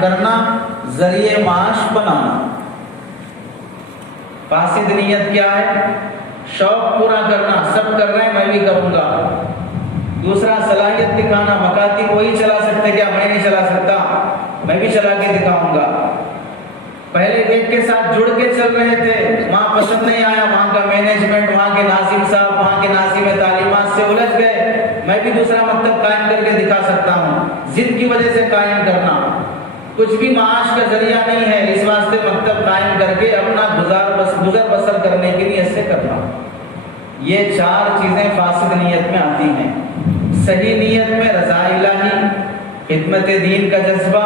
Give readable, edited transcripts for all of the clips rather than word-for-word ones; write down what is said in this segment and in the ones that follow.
کرنا، ذریعے معاش بنانا۔ فاسد نیت کیا ہے؟ شوق پورا کرنا، سب کر رہے ہیں میں بھی کروں گا۔ دوسرا صلاحیت دکھانا، مکاتب وہی چلا سکتے کیا میں نہیں چلا سکتا، میں بھی چلا کے دکھاؤں گا۔ پہلے ایک کے ساتھ جڑ کے چل رہے تھے، وہاں پسند نہیں آیا، وہاں کا مینجمنٹ، وہاں کے ناظم صاحب، وہاں کے ناظم تعلیمات سے الجھ گئے، میں بھی دوسرا مکتب قائم کر کے دکھا سکتا ہوں۔ ضد کی وجہ سے قائم کرنا کچھ بھی معاش کا ذریعہ نہیں ہے، اس واسطے مکتب قائم کر کے اپنا گزر بسر کرنے کے لیے ایسے کرنا۔ یہ چار چیزیں فاسد نیت میں آتی ہیں۔ صحیح نیت میں رضا الہی، خدمت دین کا جذبہ،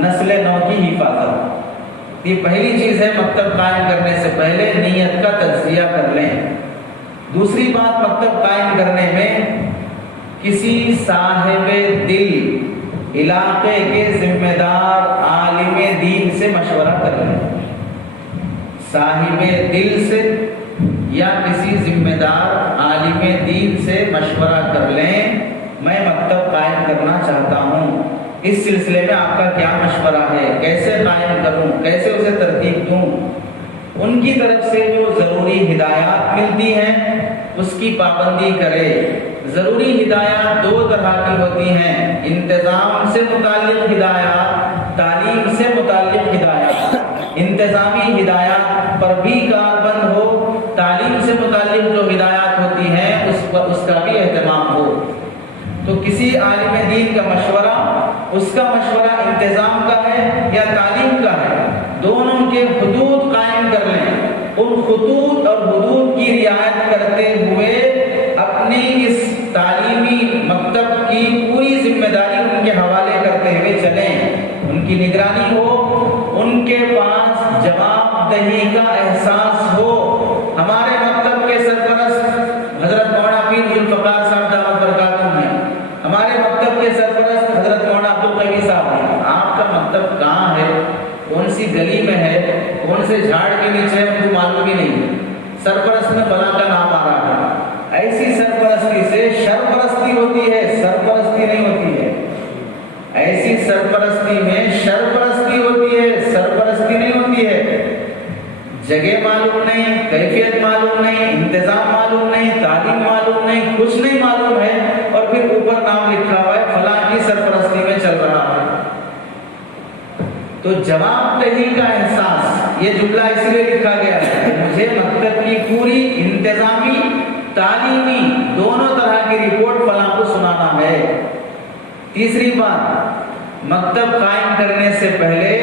نسل نو کی حفاظت۔ یہ پہلی چیز ہے، مکتب قائم کرنے سے پہلے نیت کا تجزیہ کر لیں۔ دوسری بات، مکتب قائم کرنے میں کسی صاحب دل، علاقے کے ذمہ دار عالم دین سے مشورہ کر لیں۔ صاحب دل سے یا کسی ذمہ دار عالم دین سے مشورہ کر لیں، میں مکتب قائم کرنا چاہتا ہوں، اس سلسلے میں آپ کا کیا مشورہ ہے، کیسے قائم کروں، کیسے اسے ترتیب دوں۔ ان کی طرف سے جو ضروری ہدایات ملتی ہیں اس کی پابندی کرے۔ ضروری ہدایات دو طرح کی ہوتی ہیں، انتظام سے متعلق ہدایات، تعلیم سے متعلق ہدایات۔ انتظامی ہدایات پر بھی کاربند ہو، تعلیم سے متعلق جو ہدایات ہوتی ہیں اس کا بھی اہتمام ہو۔ تو کسی عالم دین کا مشورہ، اس کا مشورہ انتظام کا ہے یا تعلیم کا ہے، دونوں کے حدود قائم کر لیں۔ ان خطوط اور حدود کی رعایت کرتے ہوئے اپنی اس تعلیمی مکتب کی پوری ذمہ داری ان کے حوالے کرتے ہوئے چلیں، ان کی نگرانی ہو، ان کے پاس جواب دہی کا احساس ہو۔ ہمارے مکتب کے سرپرست حضرت مولانا پیر ذوالفقار صاحب دامت برکاتہ ہیں، ہمارے مکتب کے سرپرست حضرت مولانا عبدالقوی صاحب ہیں۔ آپ کا مکتب کہاں ہے، کون سی گلی میں ہے، کون سے جھاڑ کے نیچے ہے، مجھے معلوم ہی نہیں، سرپرست میں فلاں کا نام آ رہا ہے۔ ایسی سرپرستی سے شرپرستی ہوتی ہے، سرپرستی نہیں ہوتی ہے۔ ایسی سرپرستی میں شرپرستی ہوتی ہے، سرپرستی نہیں ہوتی ہے۔ جگہ معلوم نہیں، کیفیت معلوم نہیں، انتظام معلوم نہیں، تعلیم معلوم نہیں، کچھ نہیں معلوم ہے، اور پھر اوپر نام لکھا ہوا ہے فلاں کی سرپرستی میں چل رہا ہے۔ تو جواب دہی کا احساس، یہ جملہ اس لیے لکھا گیا ہے کہ مجھے مکتب کی پوری انتظامی، تعلیمی دونوں طرح کی رپورٹ فلاں کو سنانا ہے۔ تیسری بات، مکتب قائم کرنے سے پہلے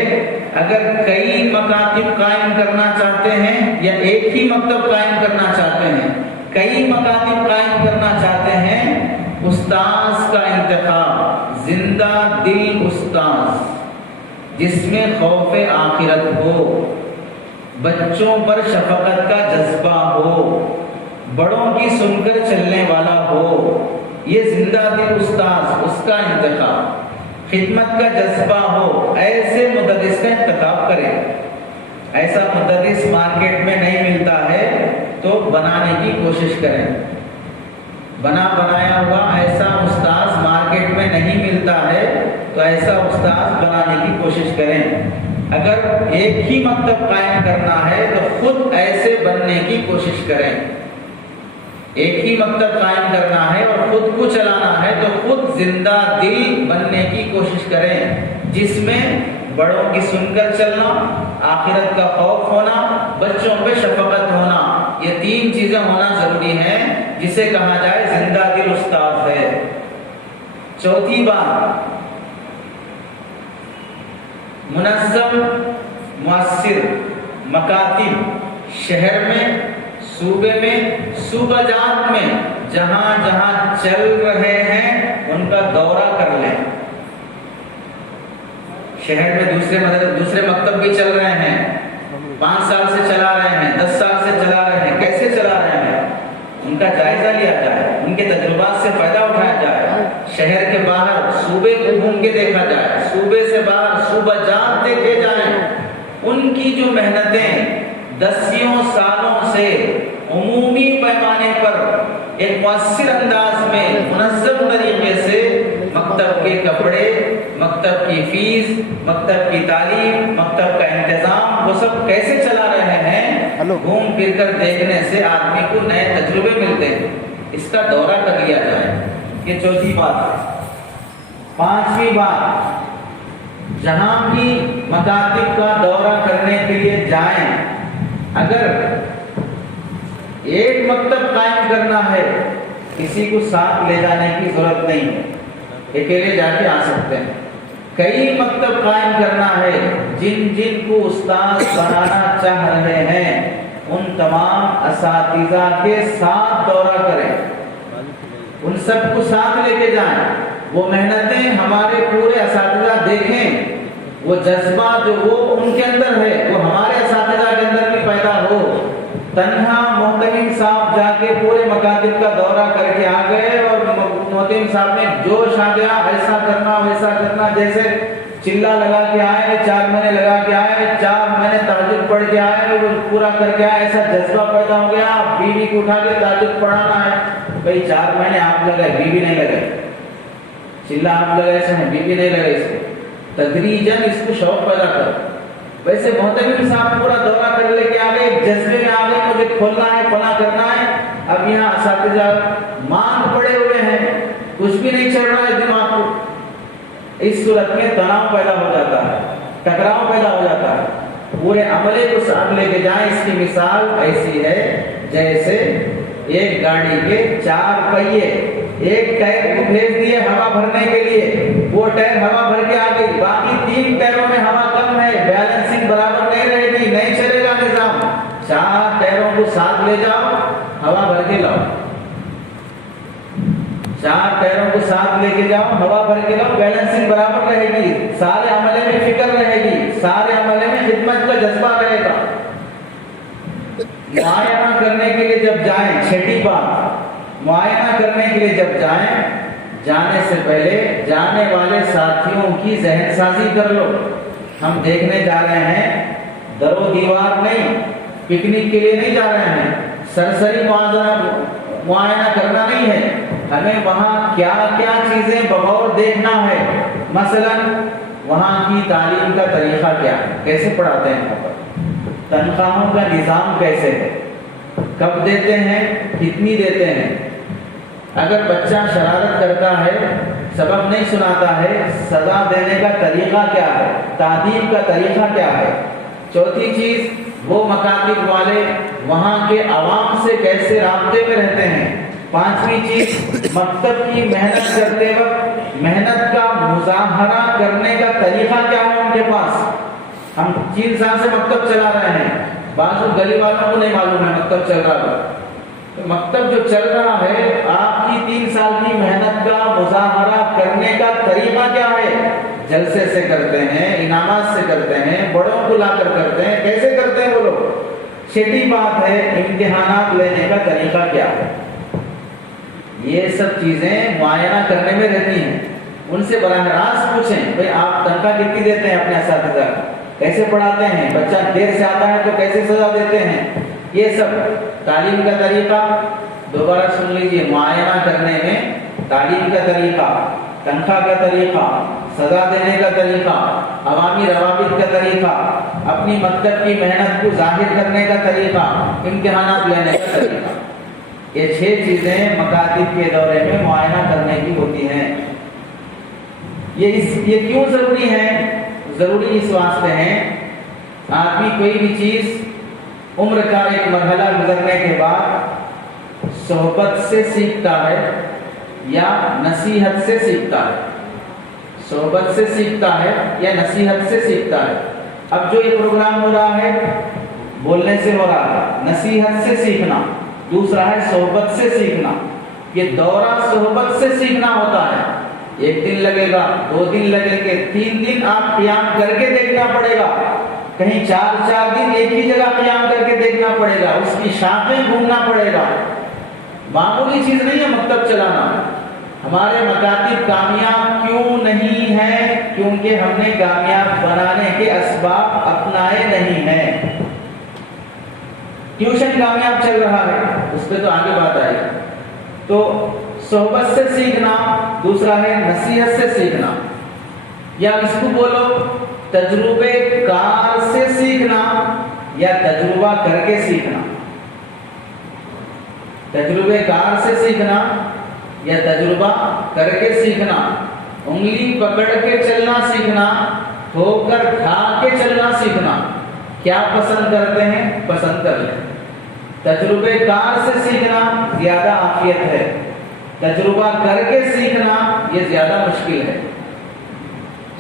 اگر کئی مکاتب قائم کرنا چاہتے ہیں یا ایک ہی مکتب قائم کرنا چاہتے ہیں، کئی مکاتب قائم کرنا چاہتے ہیں، استاذ کا انتخاب زندہ دل استاذ جس میں خوف آخرت ہو، بچوں پر شفقت کا جذبہ ہو، بڑوں کی سن کر چلنے والا ہو، یہ زندہ دل استاذ، اس کا انتخاب، خدمت کا جذبہ ہو، ایسے مدرس کا انتخاب کریں۔ ایسا مدرس مارکیٹ میں نہیں ملتا ہے تو بنانے کی کوشش کریں۔ بنا بنایا ہوا ایسا استاذ مارکیٹ میں نہیں ملتا ہے تو ایسا استاذ بنانے کی کوشش کریں۔ اگر ایک ہی مکتب قائم کرنا ہے تو خود ایسے بننے کی کوشش کریں۔ ایک ہی مکتب قائم کرنا ہے اور خود کو چلانا ہے تو خود زندہ دل بننے کی کوشش کریں، جس میں بڑوں کی سن کر چلنا، آخرت کا خوف ہونا، بچوں پہ شفقت ہونا، یہ تین چیزیں ہونا ضروری ہیں، جسے کہا جائے زندہ دل استاذ ہے۔ چوتھی بات، منظم مؤثر مکاتب شہر میں، صوبے میں، صوبہ جات میں جہاں جہاں چل رہے ہیں ان کا دورہ کر لیں۔ شہر میں دوسرے مکتب بھی چل رہے ہیں، 5 سال سے چلا رہے ہیں، 10 سال سے چلا رہے ہیں، کیسے چلا رہے ہیں، ان کا جائزہ لیا جائے، ان کے تجربات سے فائدہ اٹھایا جائے۔ شہر کے باہر صوبے کو گھوم کے دیکھا جائے، صوبے سے باہر صوبہ جات دیکھے جائیں، ان کی جو محنتیں 10 سالوں سے عمومی پیمانے پر ایک مؤثر انداز میں منظم طریقے سے مکتب کے کپڑے، مکتب کی فیس، مکتب کی تعلیم، مکتب کا انتظام، وہ سب کیسے چلا رہے ہیں، گھوم پھر کر دیکھنے سے آدمی کو نئے تجربے ملتے ہیں. اس کا دورہ کر لیا جائے. یہ چوتھی بات ہے. پانچویں بات، جہاں بھی مکاتب کا دورہ کرنے کے لیے جائیں، اگر ایک مکتب قائم کرنا ہے کسی کو ساتھ لے جانے کی ضرورت نہیں ہے، اکیلے جا کے آ سکتے ہیں. کئی مکتب قائم کرنا ہے، جن جن کو استاد بنانا چاہ رہے ہیں ان تمام اساتذہ کے ساتھ دورہ کریں، ان سب کو ساتھ لے کے جائیں. وہ محنتیں ہمارے پورے اساتذہ دیکھیں، وہ جذبہ جو وہ ان کے اندر ہے وہ ہمارے اساتذہ کے اندر بھی پیدا ہو. تنہا محتمم صاحب جا کے پورے مکاتب کا دورہ کر کے آ گئے اور محتمم صاحب میں جوش آ گیا، ایسا کرنا ویسا کرنا، جیسے چلا لگا کے آئے، 4 مہینے لگا کے آئے، 4 مہینے تہجد پڑھ کے آئے، وہ پورا کر کے آئے، ایسا جذبہ پیدا ہو گیا. بیوی کو اٹھا کے تہجد پڑھانا ہے. بھائی 4 مہینے آپ لگے، بیوی نہیں لگے. چلا آپ لگے اس میں، بیوی نہیں لگے. اس کو تدریجاً اس کو شوق پیدا کرو. ویسے محتمم صاحب پورا دورہ کر لے کے آگے، ایک جذبے میں آگے مجھے کھولنا ہے، فلاں کرنا ہے. اب یہاں اساتذہ مان پڑے ہوئے ہیں، کچھ بھی نہیں چل رہا ہے دماغ کو. اس صورت میں تناؤ پیدا ہو جاتا ہے، ٹکراؤ پیدا ہو جاتا ہے. پورے عملے کو ساتھ لے کے جائیں. اس کی مثال ایسی ہے جیسے ایک گاڑی کے 4 پہیے، ایک ٹائر کو بھیج دیے ہوا بھرنے کے لیے، وہ ٹائر ہوا بھر کے آ گئی، باقی 3 ٹائروں میں ہوا کم ہے، بیلنسنگ برابر نہیں رہے گی، نہیں چلے گا نظام. 4 ٹائروں کو ساتھ لے جاؤ، ہوا بھر کے لاؤ. 4 ٹائروں کو ساتھ لے کے جاؤ، ہوا بھر کے لاؤ، بیلنسنگ برابر رہے گی، سارے عملے میں فکر رہے گی، سارے عملے میں خدمت کا جذبہ رہے گا. معائنہ کرنے کے لیے جب جائیں، چھٹی بات، معائنہ کرنے کے لیے جب جائیں، جانے سے پہلے جانے والے ساتھیوں کی ذہن سازی کر لو. ہم دیکھنے جا رہے ہیں، در و دیوار نہیں، پکنک کے لیے نہیں جا رہے ہیں، سرسری معائنہ کرنا نہیں ہے. ہمیں وہاں کیا کیا چیزیں بغور دیکھنا ہے. مثلا وہاں کی تعلیم کا طریقہ کیا ہے، کیسے پڑھاتے ہیں وہاں پر، تنخواہوں کا نظام کیسے ہے، کب دیتے ہیں، کتنی دیتے ہیں. اگر بچہ شرارت کرتا ہے، سبق نہیں سناتا ہے، سزا دینے کا طریقہ کیا ہے، تعدیب کا طریقہ کیا ہے. چوتھی چیز، وہ مکاتب والے وہاں کے عوام سے کیسے رابطے میں رہتے ہیں. پانچویں چیز، مکتب کی محنت کرتے وقت محنت کا مظاہرہ کرنے کا طریقہ کیا ہے ان کے پاس. ہم 3 سال سے مکتب چلا رہے ہیں، بعض گلی والوں کو نہیں معلوم ہے مکتب چل رہا ہے. مکتب جو چل رہا ہے، آپ کی 3 سال کی محنت کا مظاہرہ کرنے کا طریقہ کیا ہے. جلسے سے کرتے ہیں، انعامات سے کرتے ہیں، بڑوں کو لا کر کرتے ہیں، کیسے کرتے ہیں وہ لوگ. چھٹی بات ہے، امتحانات لینے کا طریقہ کیا ہے. یہ سب چیزیں معائنہ کرنے میں رہتی ہیں. ان سے براہ راست پوچھیں، بھئی آپ تنخواہ کتنی دیتے ہیں اپنے اساتذہ کو، کیسے پڑھاتے ہیں، بچہ دیر سے آتا ہے تو کیسے سزا دیتے ہیں. یہ سب تعلیم کا طریقہ دوبارہ سن لیجئے. معائنہ کرنے میں تعلیم کا طریقہ، تنخواہ کا طریقہ، سزا دینے کا طریقہ، عوامی روابط کا طریقہ، اپنی مکتب کی محنت کو ظاہر کرنے کا طریقہ، امتحانات لینے کا طریقہ. یہ 6 چیزیں مکاتب کے دورے میں معائنہ کرنے کی ہوتی ہیں. یہ کیوں ضروری ہے؟ ضروری اس واسطے ہیں، آدمی کوئی بھی چیز عمر کا ایک مرحلہ گزرنے کے بعد صحبت سے سیکھتا ہے یا نصیحت سے سیکھتا ہے. صحبت سے سیکھتا ہے یا نصیحت سے سیکھتا ہے. اب جو یہ پروگرام ہو رہا ہے بولنے سے ہو رہا ہے، نصیحت سے سیکھنا. دوسرا ہے صحبت سے سیکھنا. یہ دورہ صحبت سے سیکھنا ہوتا ہے. 1 دن لگے گا، 2 دن لگیں گے، 3 دن آپ قیام کر کے دیکھنا پڑے گا. کہیں 4 دن ایک ہی جگہ قیام کر کے دیکھنا پڑے گا، اس کی شاخیں گھومنا پڑے گا. معمولی چیز نہیں ہے مکتب چلانا. ہمارے مکاتب کامیاب کیوں نہیں ہیں؟ کیونکہ ہم نے کامیاب بنانے کے اسباب اپنائے نہیں ہیں. ٹیوشن کامیاب چل رہا ہے، اس پہ تو آگے بات آئے گی. تو صحبت سے سیکھنا، دوسرا ہے نصیحت سے سیکھنا، یا اس کو بولو تجربے کار سے سیکھنا یا تجربہ کر کے سیکھنا۔ تجربے کار سے سیکھنا یا تجربہ کر کے سیکھنا، انگلی پکڑ کے چلنا سیکھنا، ٹھوکر کھا کے چلنا سیکھنا، کیا پسند کرتے ہیں پسند کر لیں۔ تجربے کار سے سیکھنا زیادہ عافیت ہے، تجربہ کر کے سیکھنا یہ زیادہ مشکل ہے۔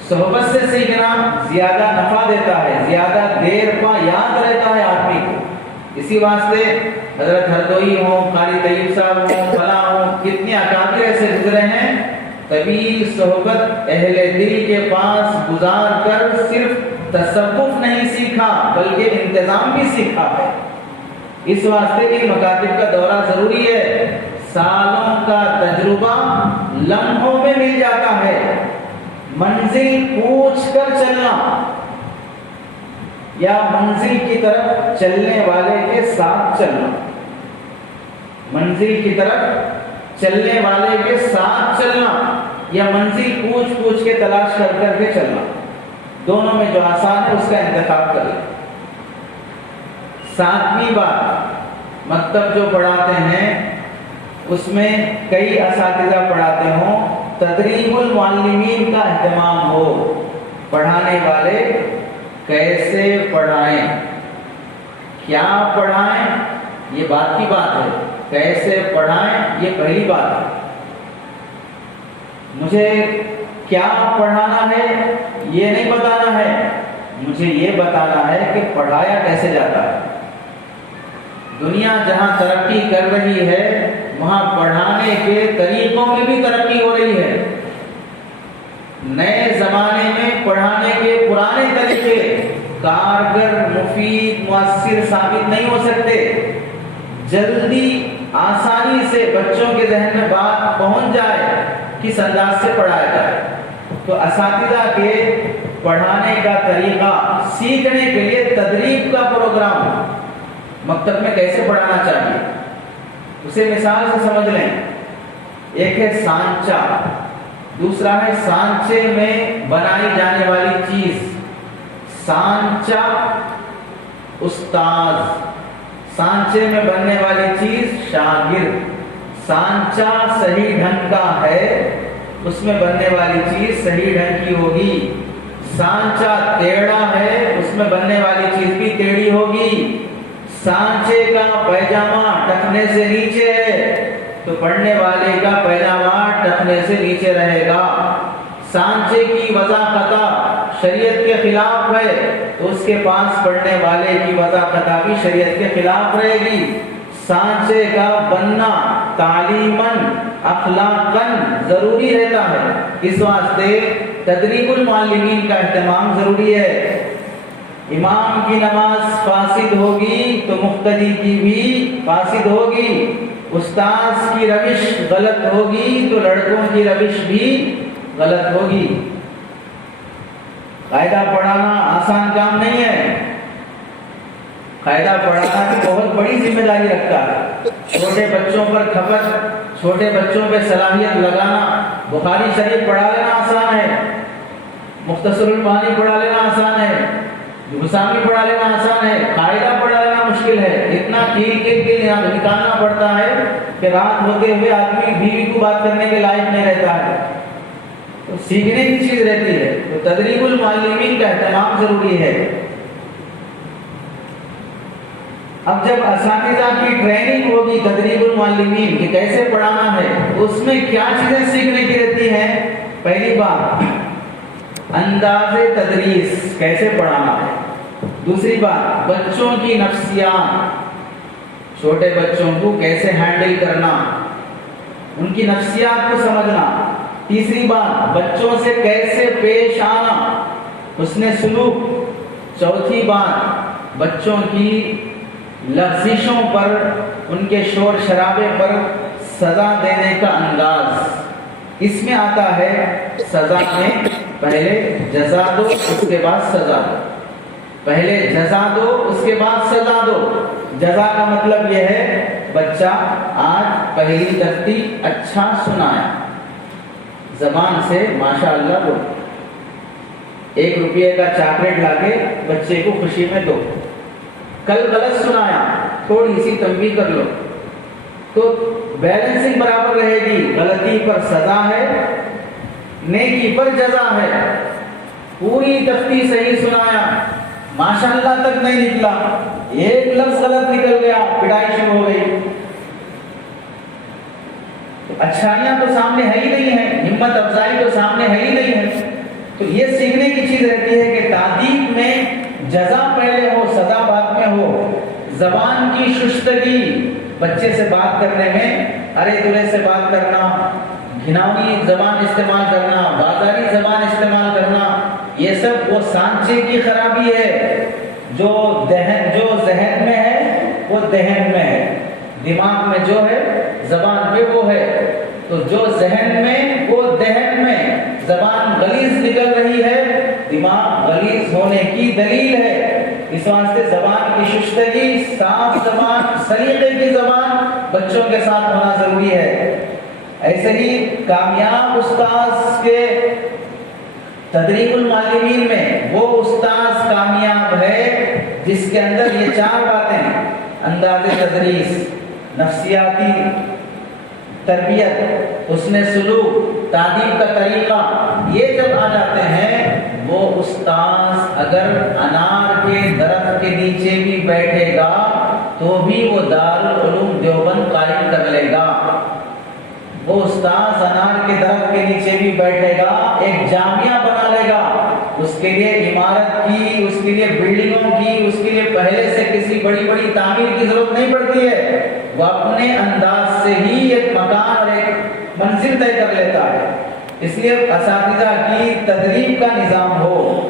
صحبت سے سیکھنا زیادہ نفع دیتا ہے، زیادہ دیر پا یاد رہتا ہے آدمی کو۔ اسی واسطے حضرت ہردوئی ہوں، قاری طیب صاحب ہوں، فلاں ہوں، کتنے اکابر ایسے گزرے ہیں، طویل صحبت اہل دل کے پاس گزار کر صرف تصوف نہیں سیکھا بلکہ انتظام بھی سیکھا ہے۔ اس واسطے ان مکاتب کا دورہ ضروری ہے۔ سالوں کا تجربہ لمحوں میں مل جاتا ہے۔ منزل پوچھ کر چلنا یا منزل کی طرف چلنے والے کے ساتھ چلنا، منزل کی طرف چلنے والے کے ساتھ چلنا یا منزل پوچھ پوچھ کے تلاش کر کر کے چلنا، دونوں میں جو آسان ہے اس کا انتخاب کر لیں۔ ساتویں بات، مکتب جو پڑھاتے ہیں اس میں کئی اساتذہ پڑھاتے ہوں، تدریب المعلمین کا اہتمام ہو۔ پڑھانے والے کیسے پڑھائیں، کیا پڑھائیں، یہ بات کی بات ہے، کیسے پڑھائیں یہ پہلی بات ہے۔ مجھے کیا پڑھانا ہے یہ نہیں بتانا ہے، مجھے یہ بتانا ہے کہ پڑھایا کیسے جاتا ہے۔ دنیا جہاں ترقی کر رہی ہے وہاں پڑھانے کے طریقوں میں بھی ترقی ہو رہی ہے۔ نئے زمانے میں پڑھانے کے پرانے طریقے کارگر، مفید، مؤثر ثابت نہیں ہو سکتے۔ جلدی آسانی سے بچوں کے ذہن میں بات پہنچ جائے، کس انداز سے پڑھایا جائے، تو اساتذہ کے پڑھانے کا طریقہ سیکھنے کے لیے تدریب کا پروگرام مکتب میں کیسے پڑھانا چاہیے اسے مثال سے سمجھ لیں۔ ایک ہے سانچہ، دوسرا ہے سانچے میں بنائی جانے والی چیز۔ سانچہ استاد، سانچے میں بننے والی چیز شاگرد۔ سانچہ صحیح ڈھنگ کا ہے، اس میں بننے والی چیز صحیح ڈھنگ کی ہوگی۔ سانچہ ٹیڑھا ہے، اس میں بننے والی چیز بھی ٹیڑھی ہوگی۔ سانچے کا پیجامہ ٹخنے سے نیچے ہے تو پڑھنے والے کا پیجامہ ٹخنے سے نیچے رہے گا۔ سانچے کی وضاحت شریعت کے خلاف ہے تو اس کے پاس پڑھنے والے کی وضاحت بھی شریعت کے خلاف رہے گی۔ سانچے کا بننا تعلیماً اخلاقاً ضروری رہتا ہے، اس واسطے تدریب المعلمین کا اہتمام ضروری ہے۔ امام کی نماز فاسد ہوگی تو مقتدی کی بھی فاسد ہوگی، استاذ کی روش غلط ہوگی تو لڑکوں کی روش بھی غلط ہوگی۔ قاعدہ پڑھانا آسان کام نہیں ہے، قاعدہ پڑھانا بھی بہت بڑی ذمہ داری رکھتا ہے۔ چھوٹے بچوں پر کھپت، چھوٹے بچوں پہ صلاحیت لگانا، بخاری شریف پڑھا لینا آسان ہے، مختصر المعانی پڑھا لینا آسان ہے، حسامی پڑھا لینا آسان ہے، قاعدہ پڑھا لینا مشکل ہے۔ اتنا کھیل کے نکالنا پڑتا ہے کہ رات ہوتے ہوئے آدمی بیوی کو بات کرنے کے لائق نہیں رہتا ہے، تو سیکھنے کی چیز رہتی ہے۔ تو تدریب المعلمین کا اہتمام ضروری ہے۔ اب جب اساتذہ کی ٹریننگ ہوگی تدریب المعلمین کہ کیسے پڑھانا ہے، اس میں کیا چیزیں سیکھنے کی رہتی ہیں؟ پہلی بات انداز تدریس، کیسے پڑھانا ہے۔ دوسری بات بچوں کی نفسیات، چھوٹے بچوں کو کیسے ہینڈل کرنا، ان کی نفسیات کو سمجھنا۔ تیسری بات بچوں سے کیسے پیش آنا، حسن سلوک۔ چوتھی بات بچوں کی لغزشوں پر، ان کے شور شرابے پر سزا دینے کا انداز۔ اس میں آتا ہے سزا میں پہلے جزا دو اس کے بعد سزا دو، پہلے جزا دو اس کے بعد سزا دو۔ جزا کا مطلب یہ ہے بچہ آج پہلی تختی اچھا سنایا، زبان سے ماشاءاللہ بولو، 1 روپے کا چاکلیٹ لا کے بچے کو خوشی میں دو، کل غلط سنایا تھوڑی سی تنبیہ کر لو، تو بیلنسنگ برابر رہے گی، غلطی پر سزا ہے، نیکی پر جزا ہے۔ پوری تختی صحیح سنایا، ماشاءاللہ تک نہیں نکلا، ایک لفظ غلط نکل گیا، پٹائی شروع ہو گئی۔ اچھائیاں تو سامنے ہے ہی نہیں ہے، ہمت افزائی تو سامنے ہے ہی نہیں ہے، تو یہ سیکھنے کی چیز رہتی ہے کہ تعدیب میں جزا پہلے ہو، سزا بعد میں ہو۔ زبان کی شستگی، بچے سے بات کرنے میں ارے دلے سے بات کرنا، گھناؤنی زبان استعمال کرنا، بازاری زبان استعمال کرنا، یہ سب وہ سانچے کی خرابی ہے۔ جو ذہن میں ہے وہ دہن میں ہے، دماغ میں جو ہے زبان پہ وہ ہے، تو جو ذہن میں وہ دہن میں، زبان غلیظ نکل رہی ہے، دماغ غلیظ ہونے کی دلیل ہے۔ اس واسطے زبان کی شستگی، صاف زبان، سلیقے کی زبان بچوں کے ساتھ ہونا ضروری ہے۔ ایسے ہی کامیاب استاذ کے تدریب المعلمین میں وہ استاذ کامیاب ہے جس کے اندر یہ 4 باتیں، انداز تدریس، نفسیاتی تربیت، حسن سلوک، تعلیم کا طریقہ، یہ جب آ جاتے ہیں، وہ استاذ اگر انار کے درخت کے نیچے بھی بیٹھے گا تو بھی وہ دارالعلوم دیوبند قائم کر لے گا۔ وہ استاذ انار کے درخت کے نیچے بھی بیٹھے گا، ایک جامعہ بنا لے گا، اس کے لیے عمارت کی، اس کے لیے بلڈنگوں کی، اس کے لیے پہلے سے کسی بڑی تعمیر کی ضرورت نہیں پڑتی ہے، وہ اپنے انداز سے ہی ایک مکان اور ایک منزل طے کر لیتا ہے۔ اس لیے اساتذہ کی تدریب کا نظام ہو۔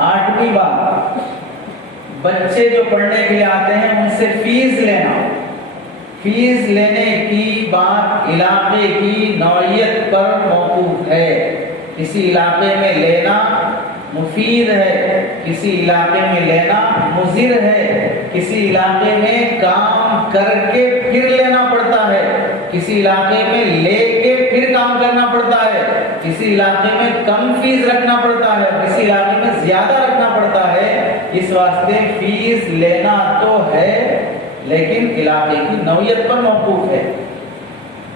8ویں بات، بچے جو پڑھنے کے لیے آتے ہیں ان سے فیس لینا، فیس لینے کی بات علاقے کی نوعیت پر موقوف ہے۔ کسی علاقے میں لینا مفید ہے، کسی علاقے میں لینا مضر ہے، کسی علاقے میں کام کر کے پھر لینا پڑتا ہے، کسی علاقے میں لے کے پھر کام کرنا پڑتا ہے، کسی علاقے میں کم فیس رکھنا پڑتا ہے، کسی علاقے میں زیادہ رکھنا پڑتا ہے۔ اس واسطے فیس لینا تو ہے لیکن علاقے کی نوعیت پر موقوف ہے۔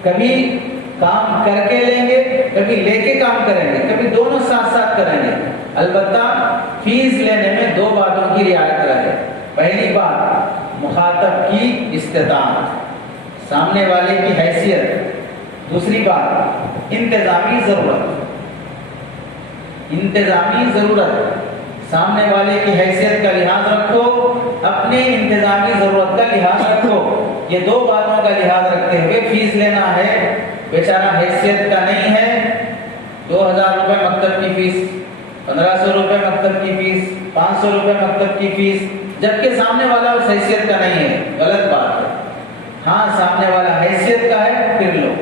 کبھی کام کر کے لیں گے، کبھی لے کے کام کریں گے، کبھی دونوں ساتھ ساتھ کریں گے۔ البتہ فیس لینے میں 2 باتوں کی رعایت رہے۔ پہلی بات، مخاطب کی استطاعت، سامنے والے کی حیثیت۔ دوسری بات، انتظامی ضرورت، سامنے والے کی حیثیت کا لحاظ رکھو، اپنے انتظامی ضرورت کا لحاظ رکھو۔ یہ 2 باتوں کا لحاظ رکھتے ہوئے فیس لینا ہے۔ بیچارہ حیثیت کا نہیں ہے، 2000 روپے مکتب کی فیس، 1500 روپے مکتب کی فیس، 500 روپے مکتب کی فیس، جبکہ سامنے والا اس حیثیت کا نہیں ہے، غلط بات ہے۔ ہاں سامنے والا حیثیت کا ہے پھر لو۔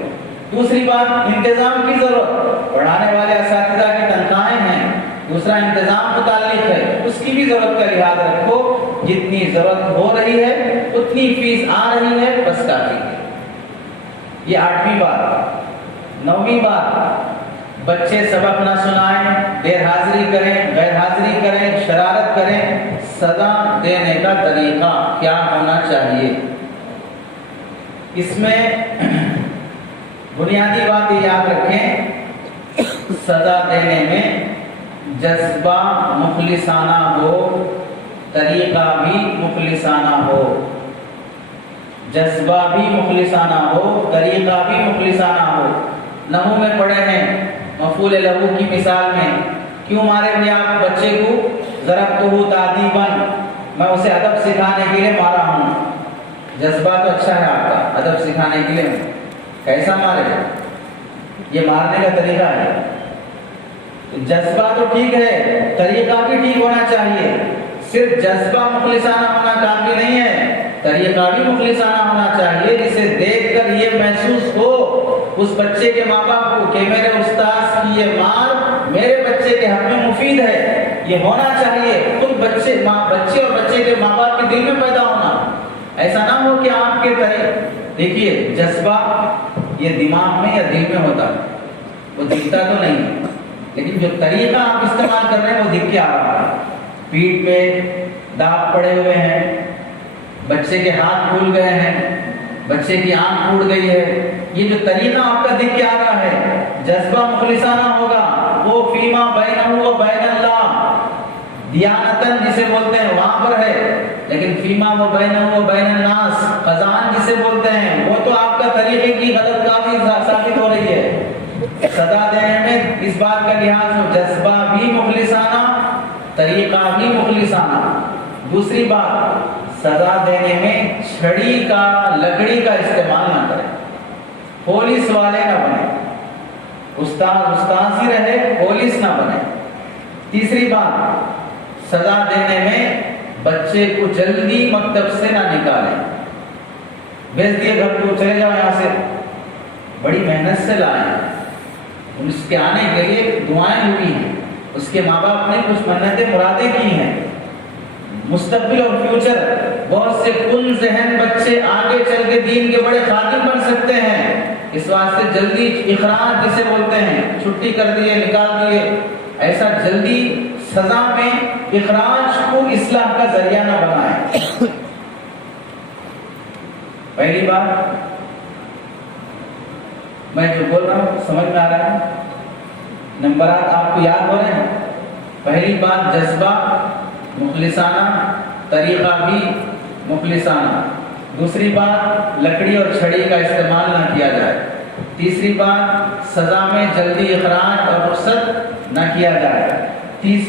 دوسری بات، انتظام کی ضرورت، پڑھانے والے اساتذہ کی تنخواہیں ہیں، دوسرا انتظام متعلق ہے، اس کی بھی ضرورت کا لحاظ رکھو۔ جتنی ضرورت ہو رہی ہے اتنی فیس آ رہی ہے، بس کافی ہے۔ یہ 8ویں بات۔ 9ویں بات، بچے سبق نہ سنائیں، دیر حاضری کریں، غیر حاضری کریں، شرارت کریں، سزا دینے کا طریقہ کیا ہونا چاہیے؟ اس میں بنیادی بات یہ یاد رکھیں، سزا دینے میں جذبہ مخلصانہ ہو، طریقہ بھی مخلصانہ ہو، جذبہ بھی مخلصانہ ہو، طریقہ بھی مخلصانہ ہو۔ نحو میں پڑھے ہیں مفعول لہو کی مثال میں، کیوں مارے بھی آپ بچے کو؟ ضربتہ تعدیباً، میں اسے ادب سکھانے کے لیے مارا ہوں۔ جذبہ تو اچھا ہے آپ کا، ادب سکھانے کے لیے کیسا مارے؟ یہ مارنے کا طریقہ ہے۔ جذبہ تو ٹھیک ہے، طریقہ بھی ٹھیک ہونا چاہیے۔ صرف جذبہ مخلصانہ ہونا کافی نہیں ہے، طریقہ بھی مخلصانہ ہونا چاہیے، جسے دیکھ کر یہ محسوس ہو اس بچے کے ماں باپ کو کہ میرے استاذ کی یہ مار میرے بچے کے حق میں مفید ہے۔ یہ ہونا چاہیے، خود بچے اور بچے کے ماں باپ کے دل میں پیدا ہونا۔ ایسا نہ ہو کہ آپ کے دیکھیے جذبہ یہ دماغ میں یا دل میں ہوتا ہے، وہ دکھتا تو نہیں، لیکن جو طریقہ آپ استعمال کر رہے ہیں وہ دکھ کے آ رہا ہے۔ پیٹھ پہ داغ پڑے ہوئے ہیں، بچے کے ہاتھ پھول گئے ہیں، بچے کی آنکھ پھوٹ گئی ہے، یہ جو طریقہ آپ کا دکھ کے آ رہا ہے، جذبہ مخلصانہ ہوگا، وہ فیما بینہ و بین اللہ دیانتن جسے بولتے ہیں وہاں پر ہے، لیکن فیما و بینہ و بین الناس خزان جسے بولتے ہیں وہ تو آپ کا طریقے کی غلط کاری ثابت ہو رہی ہے۔ سزا دینے میں اس بات کا لحاظ ہو، جذبہ بھی مخلصانہ، طریقہ بھی مخلصانہ۔ دوسری بات، سزا دینے میں چھڑی کا لکڑی کا استعمال نہ کریں، پولیس والے نہ بنے، استاذ ہی رہے، پولیس نہ بنے۔ تیسری بات، سزا دینے میں بچے کو جلدی مکتب سے نہ نکالیں، بھیج دیے گھر کو، چلے جاؤ یہاں سے، بڑی محنت سے لائیں، اس کے آنے کے لیے دعائیں ہوئی ہیں، اس کے ماں باپ نے کچھ منتیں مرادیں کی ہیں، مستقبل اور فیوچر، بہت سے کن ذہن بچے آگے چل کے دین کے بڑے خادم بن سکتے ہیں، اس واسطے جلدی اخراج جسے بولتے ہیں، چھٹی کر دیے، نکال دیے، ایسا جلدی سزا میں اخراج کو اصلاح کا ذریعہ نہ بنائیں۔ پہلی بات، میں جو بول رہا ہوں سمجھ میں آ رہا ہے؟ نمبرات آپ کو یاد ہو رہے ہیں؟ پہلی بات جذبہ مخلصانہ، طریقہ بھی مخلصانہ۔ دوسری بات، لکڑی اور چھڑی کا استعمال نہ کیا جائے۔ تیسری بات، سزا میں جلدی اخراج اور رخصت نہ کیا جائے۔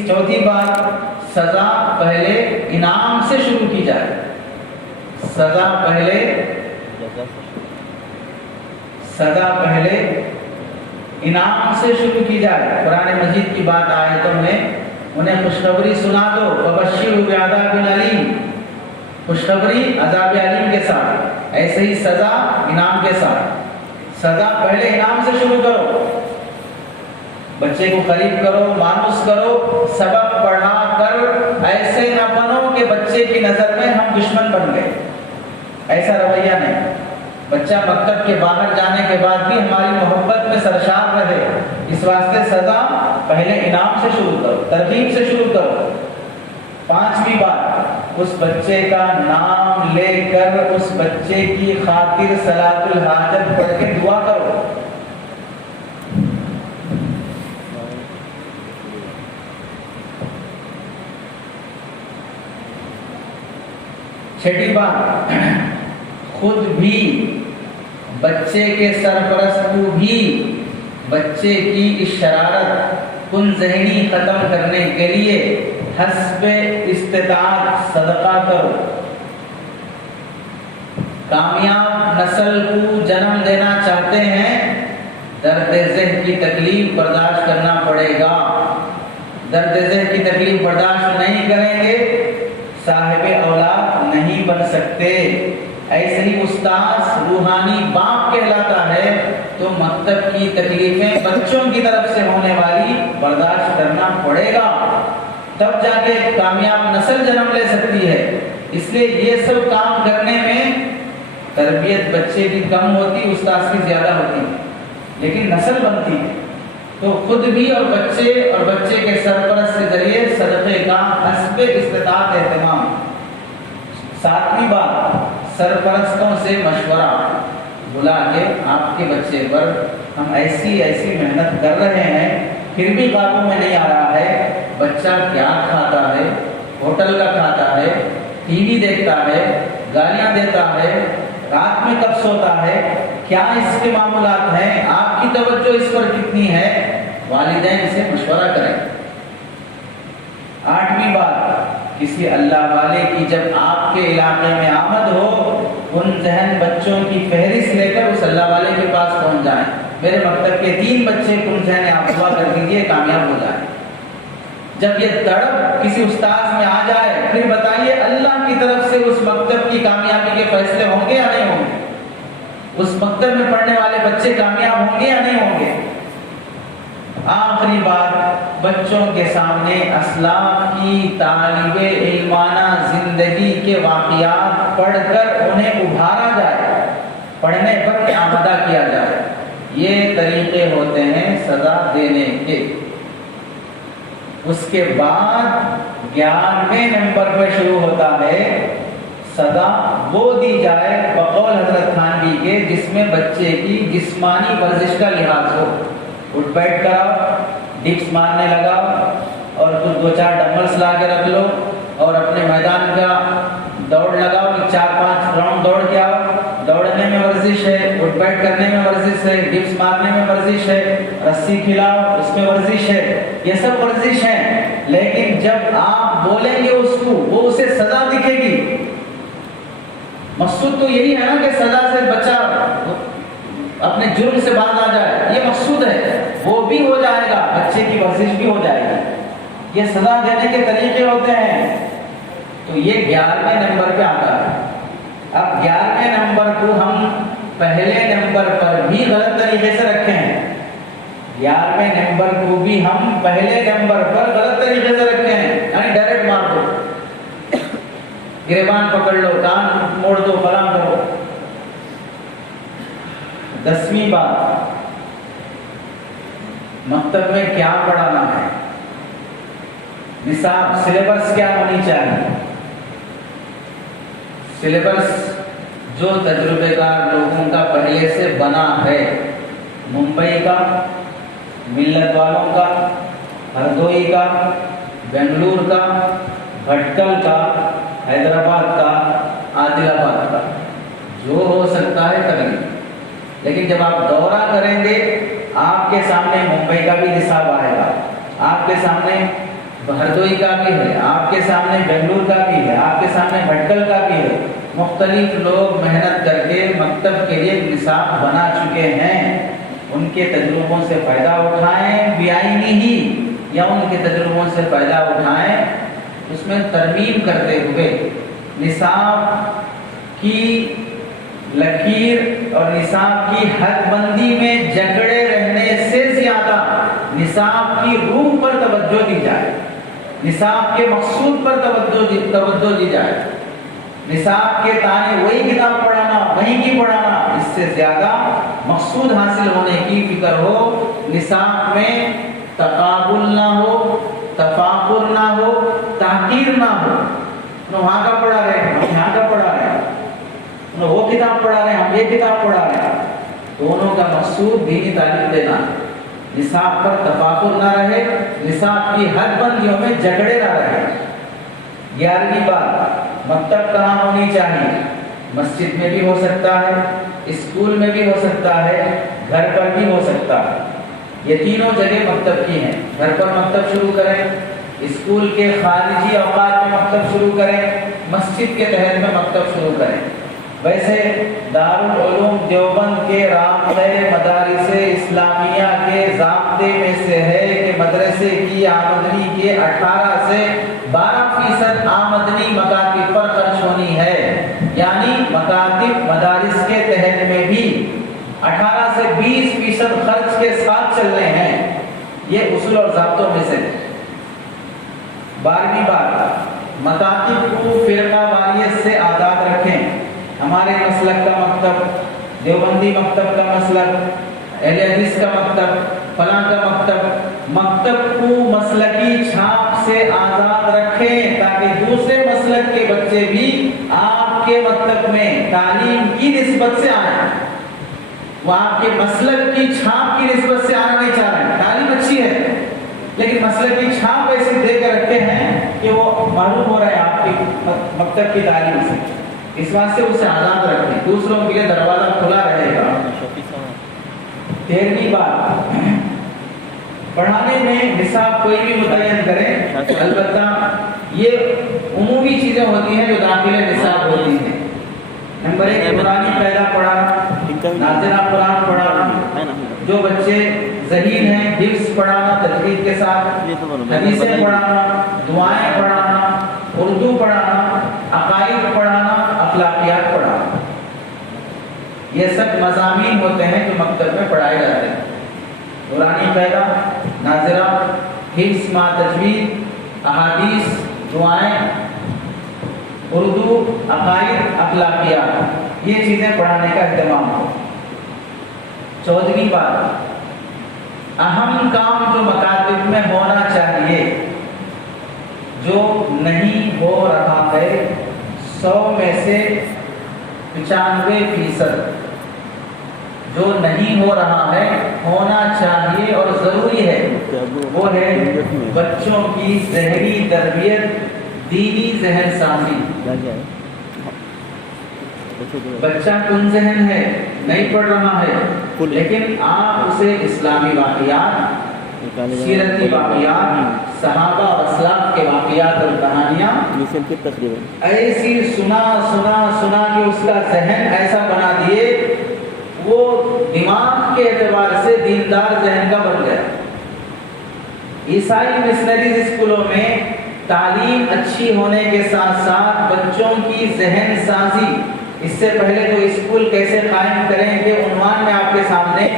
چوتھی بات، سزا پہلے انعام سے شروع کی جائے، سزا پہلے انعام سے شروع کی جائے۔ قرآن مجید کی بات آیتوں میں انہیں خوشخبری سنا دو، وبشرہ بعذاب علیم، خوشخبری عذاب علیم کے ساتھ، ایسے ہی سزا انعام کے ساتھ۔ سزا پہلے انعام سے شروع کرو، بچے کو قریب کرو، مانوس کرو، سبق پڑھا کر ایسے نہ بنو کہ بچے کی نظر میں ہم دشمن بن گئے، ایسا رویہ نہیں۔ بچہ مکتب کے باہر جانے کے بعد بھی ہماری محبت میں سرشار رہے، اس واسطے سزا پہلے انعام سے شروع کرو، ترغیب سے شروع کرو۔ پانچویں بات، اس بچے کا نام لے کر اس بچے کی خاطر صلاۃ الحاجت پڑھ کے دعا کرو۔ چھٹی بات، خود بھی بچے کے سرپرست کو بھی بچے کی اس شرارت کن ذہنی ختم کرنے کے لیے حسب استطاعت صدقہ کرو۔ کامیاب نسل کو جنم دینا چاہتے ہیں، درد ذہن کی تکلیف برداشت کرنا پڑے گا۔ درد ذہن کی تکلیف برداشت نہیں کریں گے، صاحب اولاد نہیں بن سکتے۔ ایسے ہی استاذ روحانی باپ کہلاتا ہے تو مکتب کی تکلیفیں بچوں کی طرف سے ہونے والی برداشت کرنا پڑے گا، تب جا کے کامیاب نسل جنم لے سکتی ہے۔ اس لیے یہ سب کام کرنے میں تربیت بچے کی کم ہوتی، استاذ کی زیادہ ہوتی، لیکن نسل بنتی ہے۔ تو خود بھی اور بچے کے سرپرست کے ذریعے صدقے کا حسب استطاعت اہتمام۔ ساتویں بات، سرپرستوں سے مشورہ بلا کے آپ کے بچے پر ہم ایسی محنت کر رہے ہیں، پھر بھی قابو میں نہیں آ رہا ہے، بچہ کیا کھاتا ہے، ہوٹل کا کھاتا ہے، ٹی وی دیکھتا ہے، گالیاں دیتا ہے، رات میں کب سوتا ہے، کیا اس کے معاملات ہیں، آپ کی توجہ اس پر کتنی ہے، والدین سے مشورہ کریں۔ آٹھویں بات، کسی اللہ والے کی جب آپ کے علاقے میں آمد ہو، ان ذہن بچوں کی فہرست لے کر اس اللہ والے کے پاس پہنچ جائیں۔ میرے مکتب کے 3 بچے کن ذہن آپ دعا کر دیجیے، کامیاب ہو جائیں۔ جب یہ تڑپ کسی استاذ میں آ جائے، پھر بتائیے اللہ کی طرف سے اس مکتب کی کامیابی کے فیصلے ہوں گے یا نہیں ہوں گے؟ اس مکتب میں پڑھنے والے بچے کامیاب ہوں گے یا نہیں ہوں گے؟ آخری بات، بچوں کے سامنے اسلاف کی طالب علمانہ زندگی کے واقعات پڑھ کر سزا دینے کے۔ اس کے بعد 11ویں نمبر پہ شروع ہوتا ہے سزا وہ دی جائے بقول حضرت تھانوی کے جس میں بچے کی جسمانی ورزش کا لحاظ ہو۔ اٹھ بیٹھ کراؤ، ڈپس مارنے لگاؤ اور کچھ 2-4 ڈمبلس لا کے رکھ لو اور اپنے میدان کا دوڑ لگاؤ کہ 4-5 راؤنڈ دوڑ کے آؤ۔ دوڑنے میں ورزش ہے، اٹھ بیٹھ کرنے میں ورزش ہے، ڈپس مارنے میں ورزش ہے، رسی کھلاؤ اس میں ورزش ہے، یہ سب ورزش ہے۔ لیکن جب آپ بولیں گے اس کو، وہ اسے سزا دکھے گی۔ مقصود تو یہی ہے نا کہ سزا سے بچہ اپنے جرم سے باز آ جائے، یہ مقصود ہے، وہ بھی ہو جائے گا، بچے کی ورزش بھی ہو جائے گی۔ یہ سزا دینے کے طریقے ہوتے ہیں۔ تو یہ 11ویں نمبر پہ آتا ہے۔ اب 11ویں نمبر کو ہم پہلے نمبر پر بھی غلط طریقے سے رکھے ہیں۔ 11ویں نمبر کو بھی ہم پہلے نمبر پر غلط طریقے سے رکھے ہیں، یعنی ڈائریکٹ مار دو، گریبان پکڑ لو، کان موڑ دو، فلاں کرو۔ 10ویں بات، مکتب میں کیا پڑھانا ہے، نصاب سلیبس کیا ہونی چاہیے۔ سلیبس جو تجربے کار لوگوں کا پہلے سے بنا ہے، ممبئی کا، ملت والوں کا، ہردوئی کا، بنگلور کا، بھٹکل کا، حیدرآباد کا، عادل آباد کا، جو ہو سکتا ہے تقریباً۔ لیکن جب آپ دورہ کریں گے، آپ کے سامنے ممبئی کا بھی نصاب آئے گا، آپ کے سامنے ہردوئی کا بھی ہے، آپ کے سامنے بنگلور کا بھی ہے، آپ کے سامنے بھٹکل کا بھی ہے۔ مختلف لوگ محنت کر کے مکتب کے لیے نصاب بنا چکے ہیں، ان کے تجربوں سے فائدہ اٹھائیں، بیائی ہی یا ان کے تجربوں سے فائدہ اٹھائیں، اس میں ترمیم کرتے ہوئے نصاب کی لکیر اور نصاب کی حد بندی میں جکڑے رہنے سے زیادہ نصاب کی روح پر توجہ دی جائے، نصاب کے مقصود پر توجہ دی جائے۔ نصاب کے تانے وہی کتاب پڑھانا، وہیں کی پڑھانا، اس سے زیادہ مقصود حاصل ہونے کی فکر ہو۔ نصاب میں تقابل نہ ہو، تفاخر نہ ہو، تحقیر نہ ہو۔ وہاں کا پڑھا رہے ہیں، ہم یہاں کا پڑھا رہے ہیں، وہ کتاب پڑھا رہے ہیں، ہم یہ کتاب پڑھا رہے ہیں۔ دونوں کا مقصود دینی تعلیم دینا ہے۔ نصاب پر تفاخر نہ رہے، نصاب کی حد بندیوں میں جھگڑے نہ رہے۔ 11ویں بات، مکتب کہاں ہونی چاہیے؟ مسجد میں بھی ہو سکتا ہے، اسکول میں بھی ہو سکتا ہے، گھر پر بھی ہو سکتا ہے۔ یہ تینوں جگہ مکتب کی ہیں۔ گھر پر مکتب شروع کریں، اسکول کے خارجی اوقات میں مکتب شروع کریں، مسجد کے تحت میں مکتب شروع کریں۔ ویسے دارالعلوم دیوبند کے رابطہ مدارس اسلامیہ کے ضابطے میں سے ہے کہ مدرسے کی آمدنی کے 18 سے 12% آمدنی مکاتب پر خرچ ہونی ہے، یعنی مکاتب مدارس کے تحت میں بھی 18 سے 20% خرچ کے ساتھ چلنے ہیں۔ یہ اصول اور ضابطوں میں سے ہے۔ 12ویں بات، مکاتب کو فرقہ واریت سے آزاد رکھیں۔ ہمارے مسلک کا مکتب، دیوبندی مکتب کا مسلک، اہل حدیث کا مکتب، فلاں کا مکتب، مکتب کو مسلکی چھاپ سے آزاد رکھیں تاکہ دوسرے مسلک کے بچے بھی آپ کے مکتب میں تعلیم کی نسبت سے آئیں۔ وہ آپ کے مسلک کی چھاپ کی نسبت سے آنا نہیں چاہ رہے ہیں۔ تعلیم اچھی ہے لیکن مسلک کی چھاپ ایسی دے کے رکھتے ہیں کہ وہ معلوم ہو رہا ہے آپ کی مکتب کی تعلیم سے، اس واسطے اسے آزاد رکھیں، دوسروں کے لیے دروازہ کھلا رہے گا۔ 13ویں بات، پڑھانے میں نصاب کوئی بھی متعین کریں، البتہ یہ عمومی چیزیں ہوتی ہیں جو داخل نصاب ہوتی ہیں۔ نمبر 1، قرآن قاعدہ پڑھانا، ناظرہ قرآن پڑھانا، جو بچے ذہین ہیں حفظ پڑھانا تجوید کے ساتھ، حدیثیں پڑھانا، دعائیں پڑھانا، اردو پڑھانا، عقائد پڑھانا، اخلاقیات پڑھانا۔ یہ سب مضامین ہوتے ہیں جو مکتب میں پڑھائے جاتے ہیں۔ قرآن قاعدہ، ناظرہ، حفظ مع تجوید، احادیث، دعائیں، اردو، عقائد، اخلاقیات، یہ چیزیں پڑھانے کا اہتمام ہو۔ 14ویں بات، اہم کام جو مکاتب میں ہونا چاہیے جو نہیں ہو رہا ہے 100 میں سے 95% جو نہیں ہو رہا ہے ہونا چاہیے اور ضروری ہے، وہ ہے بچوں کی ذہنی تربیت، دینی ذہن سازی۔ بچہ کن ذہن ہے، نہیں پڑھ رہا ہے، لیکن آپ اسے اسلامی واقعات، سیرتی واقعات، صحابہ اور اسلاف کے واقعات اور کہانیاں ایسی سنا کہ اس کا ذہن ایسا بنا دیے وہ دماغ کے اعتبار سے دیندار ذہن کا بن گیا۔ عیسائی مشنریز اسکولوں میں تعلیم اچھی ہونے کے ساتھ ساتھ بچوں کی ذہن سازی، اس سے پہلے تو اسکول کیسے قائم کریں کہ عنوان میں آپ کے سامنے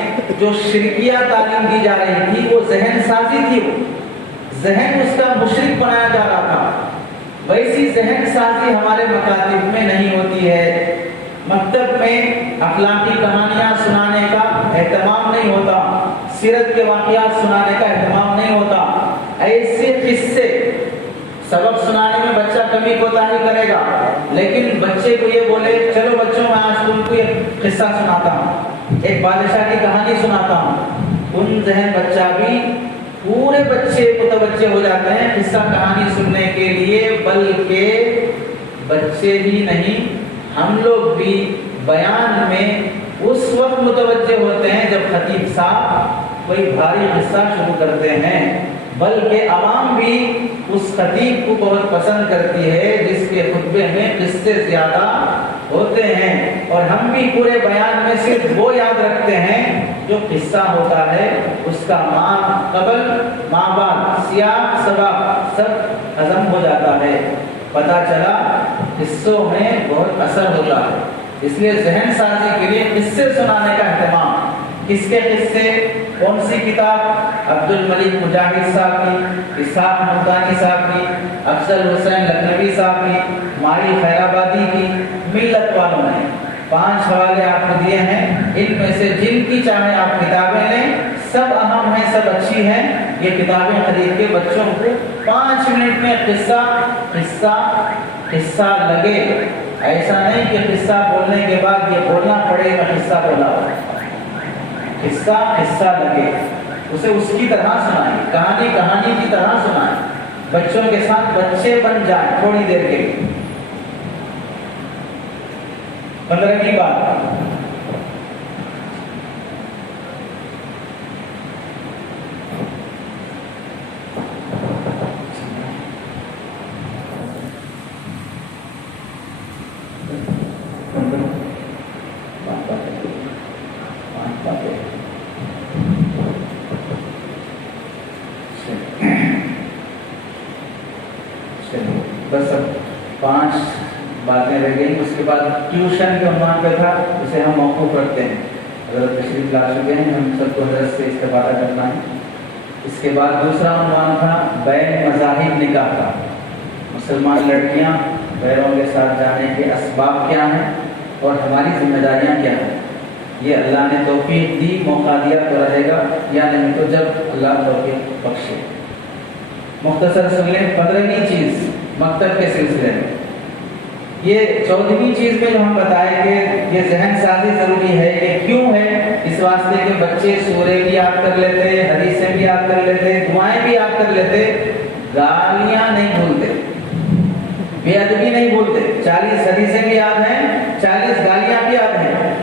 جو شرکیہ تعلیم دی جا رہی تھی وہ ذہن سازی تھی، وہ ذہن اس کا مشرک بنایا جا رہا تھا۔ ویسی ذہن سازی ہمارے مکاتب میں نہیں ہوتی ہے۔ مکتب میں اخلاقی کہانیاں سنانے کا اہتمام نہیں ہوتا، سیرت کے واقعات سنانے کا اہتمام نہیں ہوتا۔ ایسے قصے سبق سنانے میں بچہ کمی کوتاہی کرے گا، لیکن بچے کو یہ بولے چلو بچوں میں آج تم کو ایک قصہ سناتا ہوں، ایک بادشاہ کی کہانی سناتا ہوں، ان ذہن بچہ بھی پورے بچے متوجہ ہو جاتے ہیں قصہ کہانی سننے کے لیے، بلکہ بچے بھی نہیں ہم لوگ بھی بیان میں اس وقت متوجہ ہوتے ہیں جب خطیب صاحب کوئی بھاری قصہ شروع کرتے ہیں، بلکہ عوام بھی اس خطیب کو بہت پسند کرتی ہے جس کے خطبے میں قصے زیادہ ہوتے ہیں، اور ہم بھی پورے بیان میں صرف وہ یاد رکھتے ہیں جو قصہ ہوتا ہے، اس کا ماں قبل ماں بعد سیاق سباق سب ہضم ہو جاتا ہے، پتہ چلا قصوں میں بہت اثر ہوتا ہے۔ اس لیے ذہن سازی کے لیے قصے سنانے کا اہتمام، کس کے قصے، کون سی کتاب، عبد الملک مجاہد صاحب کی، اسحاق ملتانی صاحب کی، افضل حسین لکھنوی صاحب کی، مائی خیر آبادی کی، ملت والوں نے 5 حوالے آپ کو دیے ہیں، ان میں سے جن کی چاہے آپ کتابیں لیں، سب اہم ہیں، سب اچھی ہیں۔ یہ کتابیں خرید کے بچوں کو 5 منٹ میں قصہ لگے، ایسا نہیں کہ قصہ بولنے کے بعد یہ بولنا پڑے گا قصہ بولا، قصہ لگے، اسے اس کی طرح سنائیں، کہانی کی طرح سنائیں، بچوں کے ساتھ بچے بن جائیں تھوڑی دیر کے لیے۔ 15ویں بات، بس اب 5 باتیں رہ گئی، اس کے بعد ٹیوشن کے عنوان پہ تھا، اسے ہم موقوف رکھتے ہیں، حضرت تشریف لا چکے ہیں، ہم سب کو حضرت سے استفادہ کرنا ہے۔ اس کے بعد دوسرا عنوان تھا بین مذاہب نکاح کا، مسلمان لڑکیاں غیروں کے ساتھ جانے کے اسباب کیا ہیں اور ہماری ذمہ داریاں کیا ہیں۔ یہ اللہ نے توفیق دی، موقع دیا تو رہے گا، یا نہیں تو جب اللہ توفیق بخشے۔ مختصر سن لیں 15ویں چیز مکتب کے سلسلے میں، یہ 14ویں چیز میں جو ہم بتائے کہ یہ ذہن سازی ضروری ہے، یہ کیوں ہے؟ اس واسطے کہ بچے سورے بھی یاد کر لیتے، حدیثیں بھی یاد کر لیتے، دعائیں بھی یاد کر لیتے، گالیاں نہیں بھولتے، بے ادبی نہیں بھولتے۔ 40 حدیثیں بھی یاد ہیں، 40 گالیاں بھی یاد ہیں،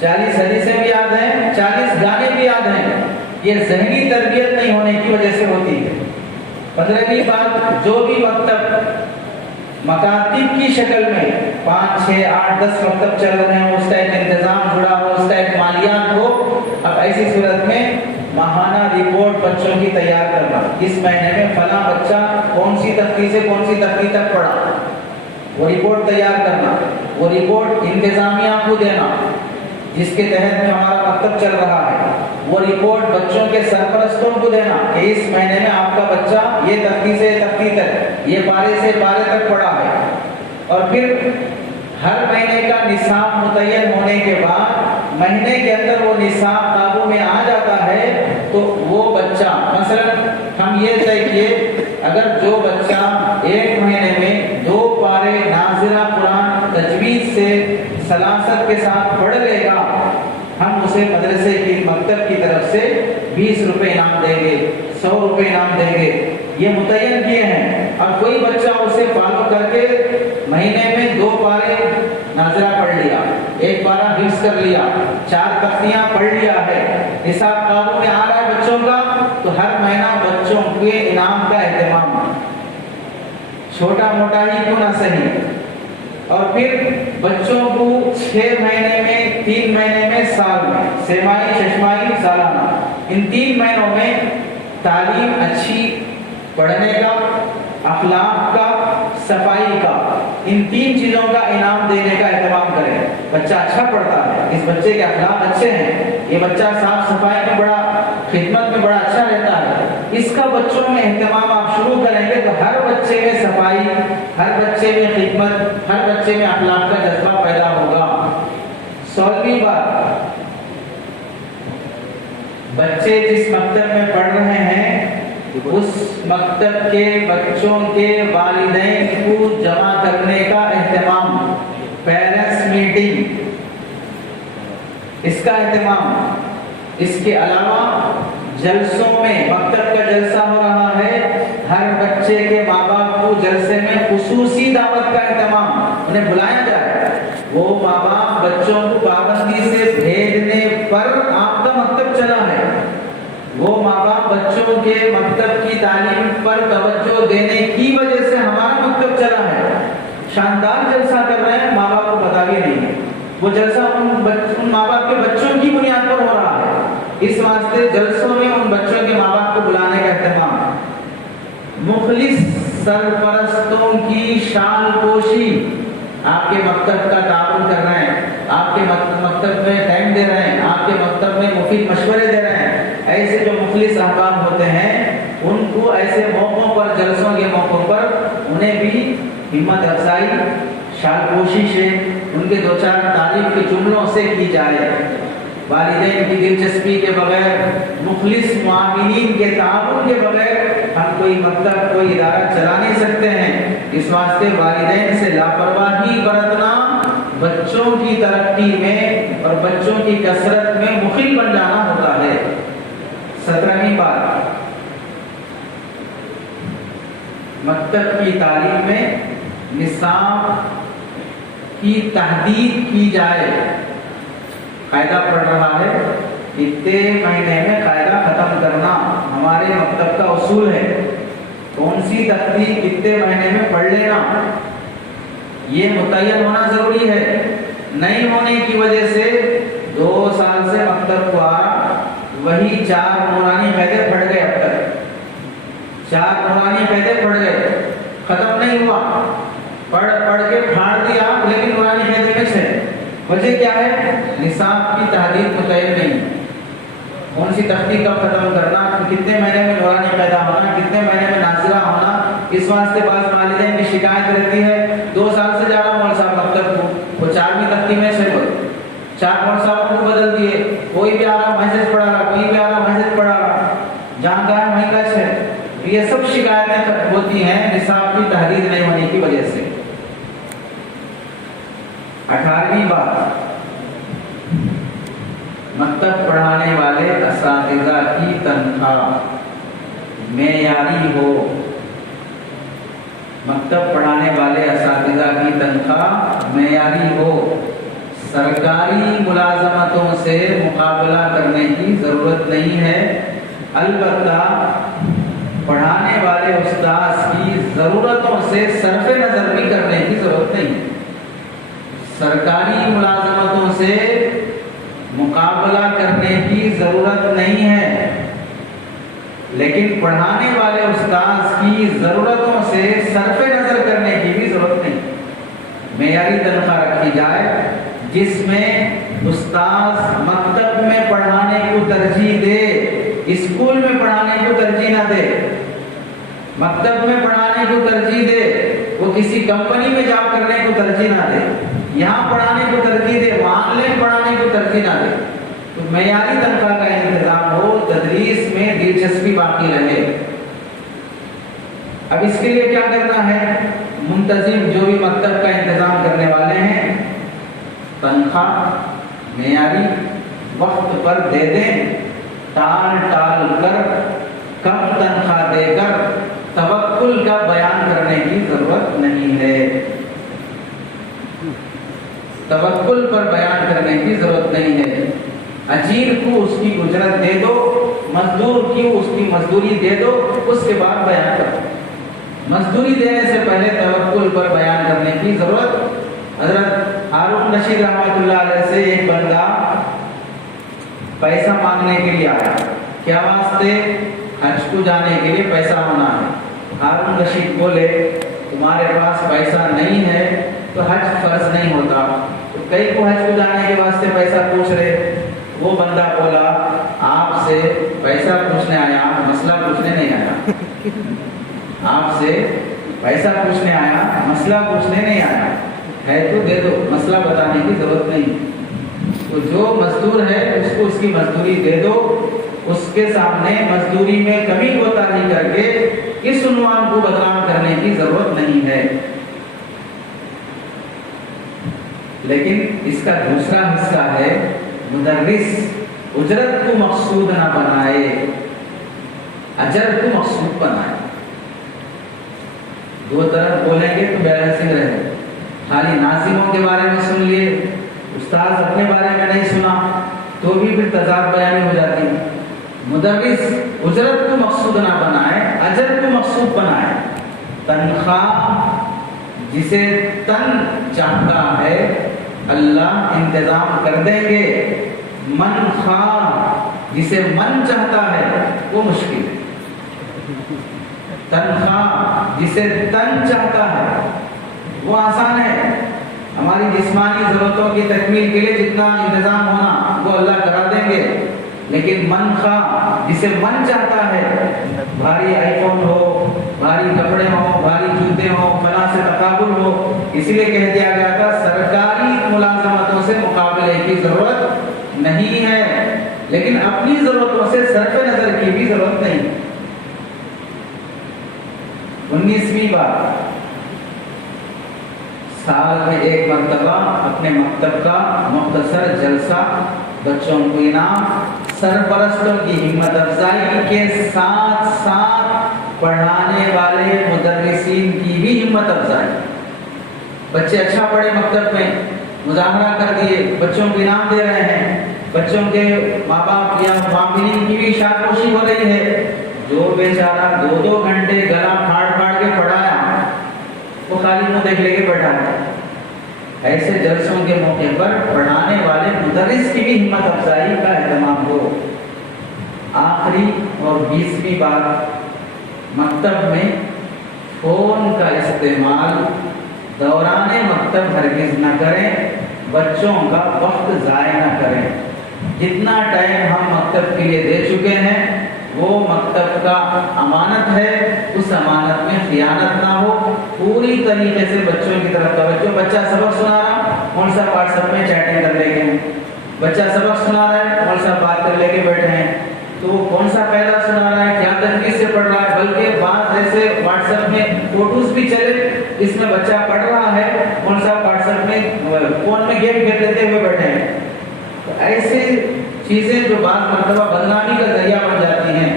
40 حدیثیں بھی یاد ہیں، 40 گانے بھی یاد ہیں۔ یہ ذہنی تربیت نہیں ہونے کی وجہ سے ہوتی ہے۔ 15ویں بات، جو بھی مکتب مکاتب کی شکل میں 5، 6، 8، 10 مکتب چل رہے ہیں، اس کا ایک انتظام جڑا ہو، اس کا ایک مالیات ہو، اب ایسی صورت میں ماہانہ رپورٹ بچوں کی تیار کرنا، اس مہینے میں فلاں بچہ کون سی تختی سے کون سی تختی تک پڑھا، وہ رپورٹ تیار کرنا، وہ رپورٹ انتظامیہ کو دینا جس کے تحت میں ہمارا مکتب چل رہا ہے، وہ رپورٹ بچوں کے سرپرستوں کو دینا کہ اس مہینے میں آپ کا بچہ یہ تختی سے تختی تک، یہ پارے سے پارے تک پڑھا ہے، اور پھر ہر مہینے کا نصاب متعین ہونے کے بعد مہینے کے اندر وہ نصاب قابو میں آ جاتا ہے تو وہ بچہ، مثلا ہم یہ طے کیے اگر جو بچہ ایک مہینے میں 2 پارے ناظرہ قرآن تجوید سے سلاست کے ساتھ پڑھ لے گا، ہم اسے مدرسے کی مکتب کی طرف سے 20 روپے انعام دیں گے، 100 روپے انعام دیں گے، یہ متعین کیے ہیں۔ اور کوئی بچہ اسے فالو کر کے مہینے میں 2 پارے ناظرہ پڑھ لیا، 1 پارہ حفظ کر لیا، 4 تختیاں پڑھ لیا ہے، نصاب قابو میں آ رہا ہے بچوں کا، تو ہر مہینہ بچوں کے انعام کا اہتمام، چھوٹا موٹا ہی کیوں نہ صحیح۔ اور پھر بچوں کو 6 مہینے میں، 3 مہینے میں، سال میں، سیمائی، ششمائی، سالانہ، ان 3 مہینوں میں تعلیم اچھی پڑھنے کا، اخلاق کا، صفائی کا، ان 3 چیزوں کا انعام دینے کا اہتمام کریں۔ بچہ اچھا پڑھتا ہے، اس بچے کے اخلاق اچھے ہیں، یہ بچہ صاف صفائی میں بڑا، خدمت میں بڑا اچھا رہتا ہے، اس کا بچوں میں اہتمام آپ شروع کریں گے تو ہر بچے میں صفائی، ہر بچے میں خدمت، ہر بچے میں اخلاق کا جذبہ پیدا ہوگا۔ 16ویں بات، بچے جس مکتب میں پڑھ رہے ہیں اس مکتب کے بچوں کے والدین کو جمع کرنے کا اہتمام، پیرنٹس میٹنگ، اس کا اہتمام۔ اس کے علاوہ جلسوں میں، مکتب کا جلسہ ہو رہا ہے، ہر بچے کے ماں باپ کو جلسے میں خصوصی دعوت کا اہتمام، انہیں بلایا جائے۔ وہ ماں باپ بچوں کو پابندی سے بھیجنے پر آپ کا مکتب چلا ہے، وہ ماں باپ بچوں کے مکتب کی تعلیم پر توجہ دینے کی وجہ سے ہمارا مکتب چلا ہے۔ شاندار جلسہ کر رہے ہیں، ماں باپ کو پتا بھی نہیں ہے، وہ جلسہ ان ماں باپ کے بچوں کی بنیاد پر ہو رہا ہے، اس واسطے جلسوں میں ان بچوں کے ماں باپ کو بلانے کا اہتمام۔ مخلص سرپرستوں کی شان پوشی، آپ کے مکتب کا تعاون کر رہے ہیں، آپ کے مکتب میں ٹائم دے رہے ہیں، آپ کے مکتب میں مفید مشورے دے رہے ہیں، ایسے جو مخلص احباب ہوتے ہیں ان کو ایسے موقعوں پر، جلسوں کے موقعوں پر انہیں بھی ہمت افزائی، شان پوشی سے، ان کے 2-4 تعریف کے جملوں سے کی جائے۔ والدین کی دلچسپی کے بغیر، مخلص معاونین کے تعاون کے بغیر ہم کوئی مکتب، کوئی ادارہ چلا نہیں سکتے ہیں، اس واسطے والدین سے لاپرواہی برتنا بچوں کی ترقی میں اور بچوں کی کثرت میں مخل بن جانا ہوتا ہے۔ 17ویں بات، مکتب کی تعلیم میں نصاب کی تحدید کی جائے۔ قاعدہ پڑھ رہا ہے، اتنے مہینے میں قاعدہ ختم کرنا ہمارے مکتب کا اصول ہے، کون سی تختی کتنے مہینے میں پڑھ لینا یہ متعین ہونا ضروری ہے۔ نہیں ہونے کی وجہ سے 2 سال سے مکتب کو آ وہی 4 نورانی قاعدے پڑھ گئے، اب تک 4 نورانی قاعدے پڑھ گئے، ختم نہیں ہوا، پڑھ کے پھاڑ دیا، لیکن نورانی قاعدے میں سے وجہ کیا ہے؟ نصاب کی تحدید متعین نہیں، کون سی تختی کب ختم کرنا، کتنے مہینے میں نورانی قاعدہ ہونا، کتنے مہینے میں ناظرہ ہونا۔ اس واسطے بعض والدین کی شکایت رہتی ہے 2 سال سے جا رہا ہوں مول صاحب مکتب کو، وہ 4ویں تختی میں سے 4 مول صاحب کو بدل دیے، کوئی بھی آ رہا میسج پڑھا رہا، کوئی بھی آ رہا میسج پڑھا رہا، جہاں کا ہے وہیں کچھ ہے۔ یہ سب شکایتیں ہوتی ہیں نصاب کی تحدید نہیں ہونے کی وجہ سے۔ 18ویں بات، مکتب پڑھانے والے اساتذہ کی تنخواہ معیاری ہو۔ مکتب پڑھانے والے اساتذہ کی تنخواہ معیاری ہو، سرکاری ملازمتوں سے مقابلہ کرنے کی ضرورت نہیں ہے، البتہ پڑھانے والے استاذ کی ضرورتوں سے صرف نظر بھی کرنے کی ضرورت نہیں۔ سرکاری ملازمتوں سے مقابلہ کرنے کی ضرورت نہیں ہے، لیکن پڑھانے والے استاذ کی ضرورتوں سے صرف نظر کرنے کی بھی ضرورت نہیں۔ معیاری تنخواہ رکھی جائے جس میں استاذ مکتب میں پڑھانے کو ترجیح دے، اسکول میں پڑھانے کو ترجیح نہ دے، مکتب میں پڑھانے کو ترجیح دے، وہ کسی کمپنی میں جاب کرنے کو ترجیح نہ دے۔ یہاں پڑھانے کو ترجیح دے، وہاں آن لائن پڑھانے کو ترجیح نہ دے، تو معیاری تنخواہ کا انتظام ہو، تدریس میں دلچسپی باقی رہے۔ اب اس کے لیے کیا کرنا ہے؟ منتظم جو بھی مکتب کا انتظام کرنے والے ہیں، تنخواہ معیاری وقت پر دے دیں، ٹال کر کم تنخواہ دے کر توکل کا بیان کرنے کی ضرورت نہیں ہے، توکل پر بیان کرنے کی ضرورت نہیں ہے۔ اجیر کو اس کی اجرت دے دو، مزدور کی اس کی مزدوری دے دو، اس کے بعد بیان کرو۔ مزدوری دینے سے پہلے توکل پر بیان کرنے کی ضرورت۔ حضرت ہارون رشید رحمۃ اللہ علیہ سے ایک بندہ پیسہ مانگنے کے لیے آیا، کیا واسطے؟ حج کو جانے کے لیے پیسہ ہونا ہے۔ ہارون رشید بولے تمہارے پاس پیسہ نہیں ہے تو حج فرض نہیں ہوتا، تو کئی کو حج کو جانے کے واسطے پیسہ پوچھ رہے۔ وہ بندہ بولا آپ سے پیسہ پوچھنے آیا، مسئلہ پوچھنے نہیں آیا، آپ سے پیسہ پوچھنے آیا، مسئلہ پوچھنے نہیں آیا ہے، تو دے دو، مسئلہ بتانے کی ضرورت نہیں۔ تو جو مزدور ہے اس کو اس کی مزدوری دے دو، اس کے سامنے مزدوری میں کمی کوتاہی کر کے اس عنوان کو بدنام کرنے کی ضرورت نہیں ہے۔ لیکن اس کا دوسرا حصہ ہے مدرس اجرت کو مقصود نہ بنائے، اجر کو مقصود بنائے۔ دو طرف بولیں گے تو بیلنسنگ رہے، خالی ناظموں کے بارے میں سن لیے، استاد اپنے بارے میں نہیں سنا تو بھی پھر تضاد بیانی ہو جاتی ہے۔ مدرس اجرت کو مقصود نہ بنائے، اجر کو مقصود بنائے۔ تنخواہ جسے تن چاہتا ہے اللہ انتظام کر دیں گے، منخواہ جسے من چاہتا ہے وہ مشکل ہے۔ تنخواہ جسے تن چاہتا ہے وہ آسان ہے، ہماری جسمانی ضرورتوں کی تکمیل کے لیے جتنا انتظام ہونا وہ اللہ کرا دیں گے، لیکن منخواہ جسے من چاہتا ہے، بھاری آئی فون ہو، بھاری کپڑے ہو، بھاری جوتے ہو، فلاں سے تقابل ہو، اسی لیے کہہ دیا گیا تھا سرکاری ملازمتوں سے مقابلے کی ضرورت نہیں ہے، لیکن اپنی ضرورتوں سے صرف نظر کی بھی ضرورت نہیں۔ 19ویں بات، سال میں ایک مرتبہ اپنے مکتب کا مختصر جلسہ، بچوں کو انعام، سرپرستوں کی ہمت افزائی کے ساتھ ساتھ پڑھانے والے مدرسین کی بھی ہمت افزائی۔ بچے اچھا پڑھے، مکتب میں مظاہرہ کر دیے، بچوں کو انعام دے رہے ہیں، بچوں کے ماں باپ یا معاملین کی بھی شادوشی ہو رہی ہے۔ جو بیچارہ 2 گھنٹے گلا پھاڑ کے پڑھایا وہ خالی منہ دیکھ لے کے بیٹھا ہے۔ ایسے جلسوں کے موقع پر پڑھانے والے مدرس کی بھی ہمت افزائی کا اہتمام ہو۔ آخری اور 20ویں بات، مکتب میں فون کا استعمال دوران مکتب ہرگز نہ کریں، بچوں کا وقت ضائع نہ کریں۔ جتنا ٹائم ہم مکتب کے لیے دے چکے ہیں وہ مکتب کا امانت ہے، اس امانت میں خیانت نہ ہو، پوری طریقے سے بچوں کی طرف توجہ۔ بچہ سبق سنا رہا، کون سا واٹس ایپ میں چیٹنگ کر لے گئے ہیں، بچہ سبق سنا رہا ہے، کون سا بات کر لے کے بیٹھے ہیں، تو وہ کون سا پہلا سنا رہا ہے، کیا تنقید سے پڑھ رہا ہے، بلکہ بعض ایسے واٹس ایپ میں فوٹوز بھی چلے جس میں بچہ پڑھ رہا ہے، کون سا واٹس ایپ میں فون میں گیم کھیل لیتے ہوئے بیٹھے ہیں۔ تو ایسے چیزیں جو بعض مرتبہ بدنامی کا ذریعہ بن جاتی ہیں۔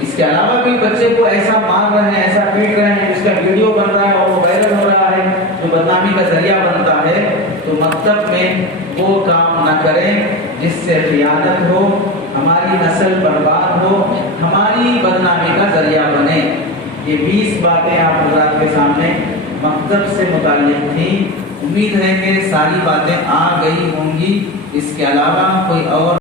اس کے علاوہ بھی بچے کو ایسا مار رہے ہیں، ایسا پیٹ رہے ہیں، اس کا ویڈیو بن رہا ہے اور وہ وائرل ہو رہا ہے جو بدنامی کا ذریعہ بنتا ہے، تو مکتب میں وہ کام نہ کریں جس سے خیانت ہو، ہماری نسل برباد ہو، ہماری بدنامی کا ذریعہ بنے۔ یہ 20 باتیں آپ حضرات کے سامنے مکتب سے متعلق تھیں۔ امید ہے کہ ساری باتیں آ گئی ہوں گی۔ اس کے علاوہ کوئی اور